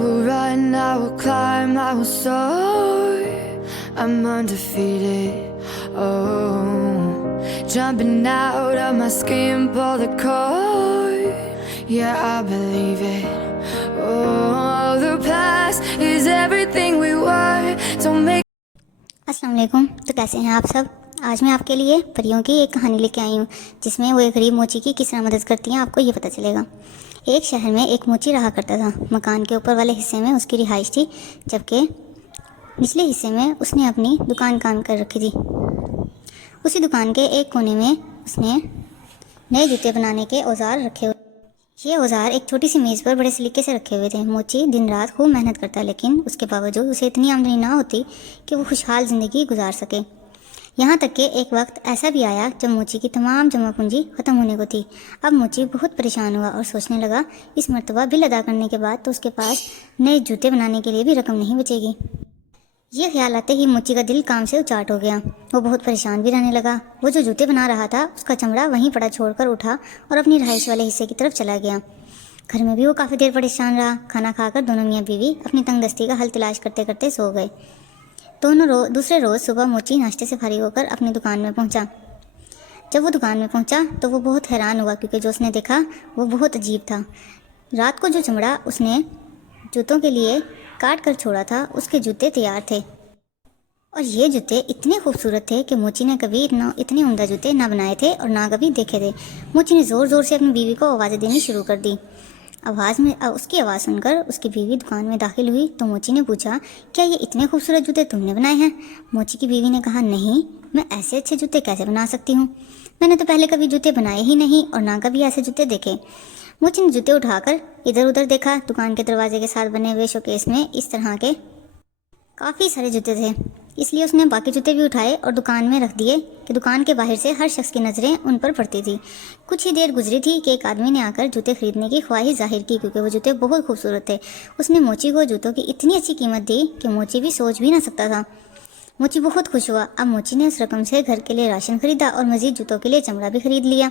will run, I will climb, I will soar. I'm undefeated. Oh, jumping out of my skin, pull the cord. Yeah, I believe it. Oh, the past is everything we were. Don't make. अस्सलाम वालेकुम। तो कैसे हैं आप सब। आज मैं आपके लिए परियों की एक कहानी लेके आई हूँ जिसमें वो एक गरीब मोची की किस तरह मदद करती हैं आपको ये पता चलेगा। एक शहर में एक मोची रहा करता था। मकान के ऊपर वाले हिस्से में उसकी रिहाइश थी, जबकि निचले हिस्से में उसने अपनी दुकान काम कर रखी थी। उसी दुकान के एक कोने में उसने नए जूते बनाने के औजार रखे हुए। ये औजार एक छोटी सी मेज़ पर बड़े सलीके से रखे हुए थे। मोची दिन रात खूब मेहनत करता, लेकिन उसके बावजूद उसे इतनी आमदनी ना होती कि वो खुशहाल ज़िंदगी गुजार सके। यहाँ तक कि एक वक्त ऐसा भी आया जब मोची की तमाम जमा पूंजी ख़त्म होने को थी। अब मोची बहुत परेशान हुआ और सोचने लगा, इस मरतबा बिल अदा करने के बाद तो उसके पास नए जूते बनाने के लिए भी रकम नहीं बचेगी। ये ख्याल आते ही मोची का दिल काम से उचाट हो गया। वो बहुत परेशान भी रहने लगा। वो जो जूते बना रहा था उसका चमड़ा वहीं पड़ा छोड़कर उठा और अपनी रहाइश वाले हिस्से की तरफ चला गया। घर में भी वो काफ़ी देर परेशान रहा। खाना खाकर दोनों मियाँ बीवी अपनी तंगदस्ती का हल तलाश करते करते सो गए। दूसरे रोज़ सुबह मोची नाश्ते से फारिग होकर अपनी दुकान में पहुंचा। जब वो दुकान में पहुंचा तो वो बहुत हैरान हुआ, क्योंकि जो उसने देखा वो बहुत अजीब था। रात को जो चमड़ा उसने जूतों के लिए काट कर छोड़ा था, उसके जूते तैयार थे। और ये जूते इतने खूबसूरत थे कि मोची ने कभी इतने उम्दा जूते ना बनाए थे और ना कभी देखे थे। मोची ने ज़ोर ज़ोर से अपनी बीवी को आवाज़ें देनी शुरू कर दी। उसकी आवाज़ सुनकर उसकी बीवी दुकान में दाखिल हुई तो मोची ने पूछा, क्या ये इतने खूबसूरत जूते तुमने बनाए हैं? मोची की बीवी ने कहा, नहीं, मैं ऐसे अच्छे जूते कैसे बना सकती हूँ। मैंने तो पहले कभी जूते बनाए ही नहीं और ना कभी ऐसे जूते देखे। मोची ने जूते उठाकर इधर उधर देखा। दुकान के दरवाजे के साथ बने हुए शोकेस में इस तरह के काफ़ी सारे जूते थे, इसलिए उसने बाकी जूते भी उठाए और दुकान में रख दिए कि दुकान के बाहर से हर शख्स की नज़रें उन पर पड़ती थी। कुछ ही देर गुजरी थी कि एक आदमी ने आकर जूते खरीदने की ख्वाहिश जाहिर की, क्योंकि वो जूते बहुत खूबसूरत थे। उसने मोची को जूतों की इतनी अच्छी कीमत दी कि मोची भी सोच भी ना सकता था। मोची बहुत खुश हुआ। अब मोची ने उस रकम से घर के लिए राशन खरीदा और मज़ीद जूतों के लिए चमड़ा भी खरीद लिया।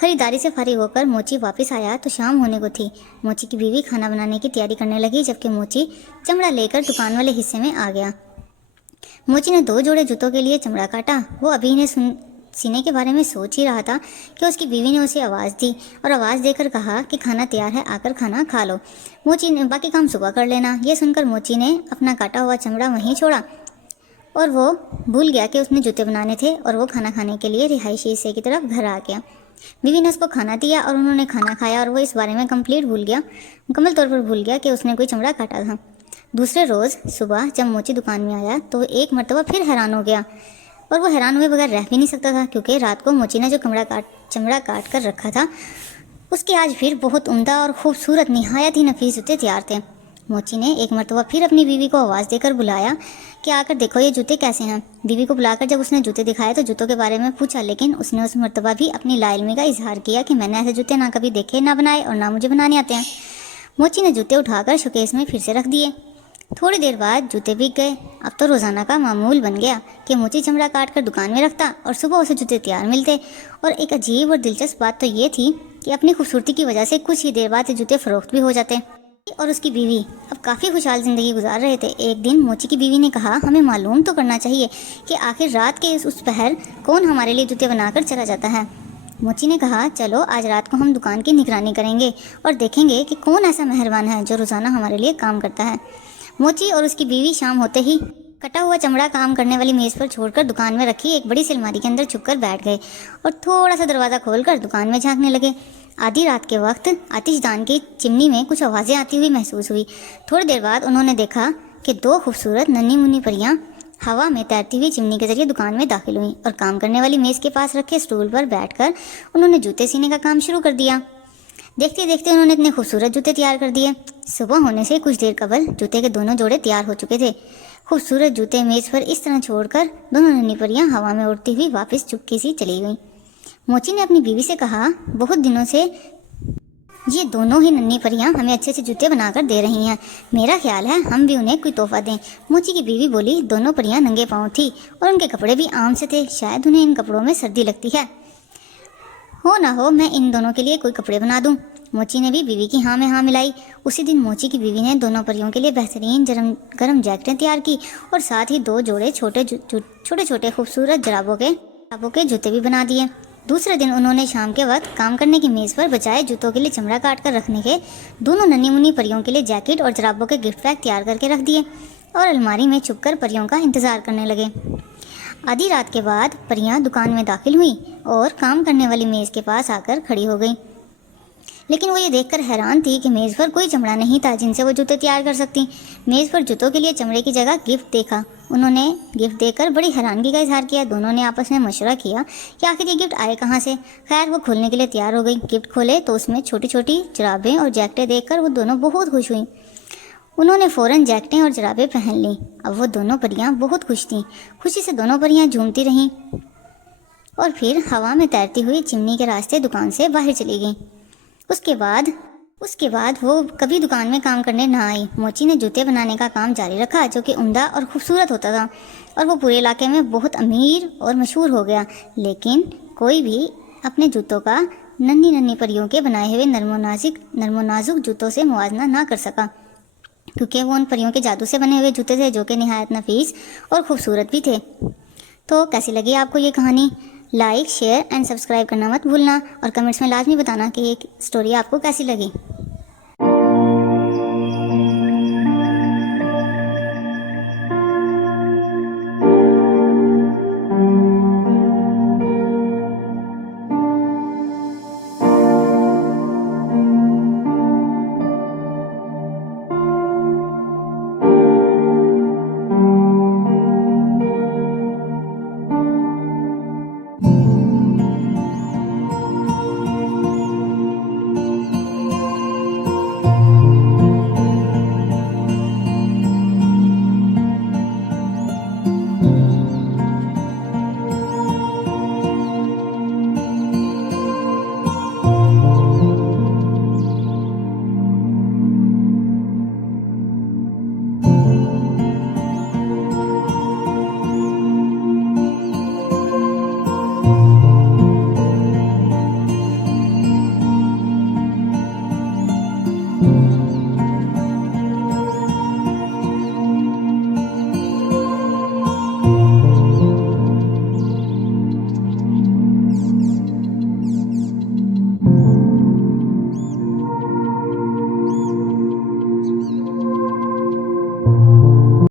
खरीदारी से फारिग होकर मोची वापस आया तो शाम होने को थी। मोची की बीवी खाना बनाने की तैयारी करने लगी, जबकि मोची चमड़ा लेकर दुकान वाले हिस्से में आ गया। मोची ने 2 जोड़े जूतों के लिए चमड़ा काटा। वो अभी ने सीने के बारे में सोच ही रहा था कि उसकी बीवी ने उसे आवाज़ दी और आवाज़ देकर कहा कि खाना तैयार है, आकर खाना खा लो। मोची ने बाकी काम सुबह कर लेना। ये सुनकर मोची ने अपना काटा हुआ चमड़ा वहीं छोड़ा और वो भूल गया कि उसने जूते बनाने थे और वो खाना खाने के लिए रिहायशी हिस्से की तरफ घर आ गया। बीवी ने उसको खाना दिया और उन्होंने खाना खाया और वो इस बारे में मुकम्मल तौर पर भूल गया कि उसने कोई चमड़ा काटा था। दूसरे रोज़ सुबह जब मोची दुकान में आया तो एक मरतबा फिर हैरान हो गया, और वो हैरान हुए बगैर रह भी नहीं सकता था, क्योंकि रात को मोची ने जो चमड़ा काट कर रखा था उसके आज फिर बहुत उम्दा और खूबसूरत निहायत ही नफीस जूते तैयार थे। मोची ने एक मरतबा फिर अपनी बीवी को आवाज़ देकर बुलाया कि आकर देखो ये जूते कैसे हैं। बीवी को बुलाकर जब उसने जूते दिखाए तो जूतों के बारे में पूछा, लेकिन उसने उस मरतबा भी अपनी लाइल्मी का इजहार किया कि मैंने ऐसे जूते ना कभी देखे, ना बनाए और ना मुझे बनाने आते हैं। मोची ने जूते उठाकर शोकेस में फिर से रख दिए। थोड़ी देर बाद जूते बिक गए। अब तो रोज़ाना का मामूल बन गया कि मोची चमड़ा काट कर दुकान में रखता और सुबह उसे जूते तैयार मिलते। और एक अजीब और दिलचस्प बात तो ये थी कि अपनी खूबसूरती की वजह से कुछ ही देर बाद जूते फ़रोख्त भी हो जाते। और उसकी बीवी अब काफ़ी खुशहाल ज़िंदगी गुजार रहे थे। एक दिन मोची की बीवी ने कहा, हमें मालूम तो करना चाहिए कि आखिर रात के उस पहर कौन हमारे लिए जूते बनाकर चला जाता है। मोची ने कहा, चलो आज रात को हम दुकान की निगरानी करेंगे और देखेंगे कि कौन ऐसा मेहरबान है जो रोज़ाना हमारे लिए काम करता है। मोची और उसकी बीवी शाम होते ही कटा हुआ चमड़ा काम करने वाली मेज़ पर छोड़कर दुकान में रखी एक बड़ी सी अलमारी के अंदर छुपकर बैठ गए और थोड़ा सा दरवाज़ा खोलकर दुकान में झांकने लगे। आधी रात के वक्त आतिशदान की चिमनी में कुछ आवाज़ें आती हुई महसूस हुई। थोड़ी देर बाद उन्होंने देखा कि 2 खूबसूरत नन्ही मुन्नी परियां हवा में तैरती हुई चिमनी के जरिए दुकान में दाखिल हुई और काम करने वाली मेज़ के पास रखे स्टूल पर बैठकर उन्होंने जूते सीने का काम शुरू कर दिया। देखते देखते उन्होंने इतने खूबसूरत जूते तैयार कर दिए। सुबह होने से कुछ देर कबल जूते के दोनों जोड़े तैयार हो चुके थे। खूबसूरत जूते मेज़ पर इस तरह छोड़कर दोनों नन्ही परियां हवा में उड़ती हुई वापस चुपके सी चली गईं। मोची ने अपनी बीवी से कहा, बहुत दिनों से ये दोनों ही नन्ही परियां हमें अच्छे से जूते बनाकर दे रही हैं। मेरा ख्याल है हम भी उन्हें कोई तोहफा दें। मोची की बीवी बोली, दोनों परियां नंगे पाँव थी और उनके कपड़े भी आम से थे। शायद उन्हें इन कपड़ों में सर्दी लगती है। हो ना हो मैं इन दोनों के लिए कोई कपड़े बना दूं। मोची ने भी बीवी की हाँ में हाँ मिलाई। उसी दिन मोची की बीवी ने दोनों परियों के लिए बेहतरीन गर्म जैकेटें तैयार की और साथ ही 2 जोड़े छोटे छोटे खूबसूरत जराबों के जूते भी बना दिए। दूसरे दिन उन्होंने शाम के वक्त काम करने की मेज़ पर बजाय जूतों के लिए चमड़ा काट कर रखने के दोनों नन्ही मुन्नी परियों के लिए जैकेट और जराबों के गिफ्ट पैक तैयार करके रख दिए और अलमारी में छुपकर परियों का इंतज़ार करने लगे। आधी रात के बाद परियां दुकान में दाखिल हुई और काम करने वाली मेज़ के पास आकर खड़ी हो गई। लेकिन वो ये देखकर हैरान थी कि मेज़ पर कोई चमड़ा नहीं था जिनसे वो जूते तैयार कर सकती। मेज़ पर जूतों के लिए चमड़े की जगह गिफ्ट देखा। उन्होंने गिफ्ट देखकर बड़ी हैरानी का इजहार किया। दोनों ने आपस में मशवरा किया कि आखिर ये गिफ्ट आए कहाँ से। खैर वो खोलने के लिए तैयार हो गई। गिफ्ट खोले तो उसमें छोटी छोटी जुराबें और जैकेटें देखकर वो दोनों बहुत खुश हुई। उन्होंने फ़ौरन जैकेटें और जुराबें पहन लीं। अब वो दोनों परियां बहुत खुश थीं। खुशी से दोनों परियां झूमती रहीं और फिर हवा में तैरती हुई चिमनी के रास्ते दुकान से बाहर चली गईं। उसके बाद वो कभी दुकान में काम करने ना आई। मोची ने जूते बनाने का काम जारी रखा जो कि उम्दा और खूबसूरत होता था और वो पूरे इलाके में बहुत अमीर और मशहूर हो गया। लेकिन कोई भी अपने जूतों का नन्ही नन्ही परियों के बनाए हुए नरमो नाजुक जूतों से मुआवजा ना कर सका, क्योंकि वो उन परियों के जादू से बने हुए जूते थे जो कि निहायत नफीस और ख़ूबसूरत भी थे। तो कैसी लगी आपको ये कहानी? लाइक, शेयर एंड सब्सक्राइब करना मत भूलना और कमेंट्स में लाजमी बताना कि ये स्टोरी आपको कैसी लगी।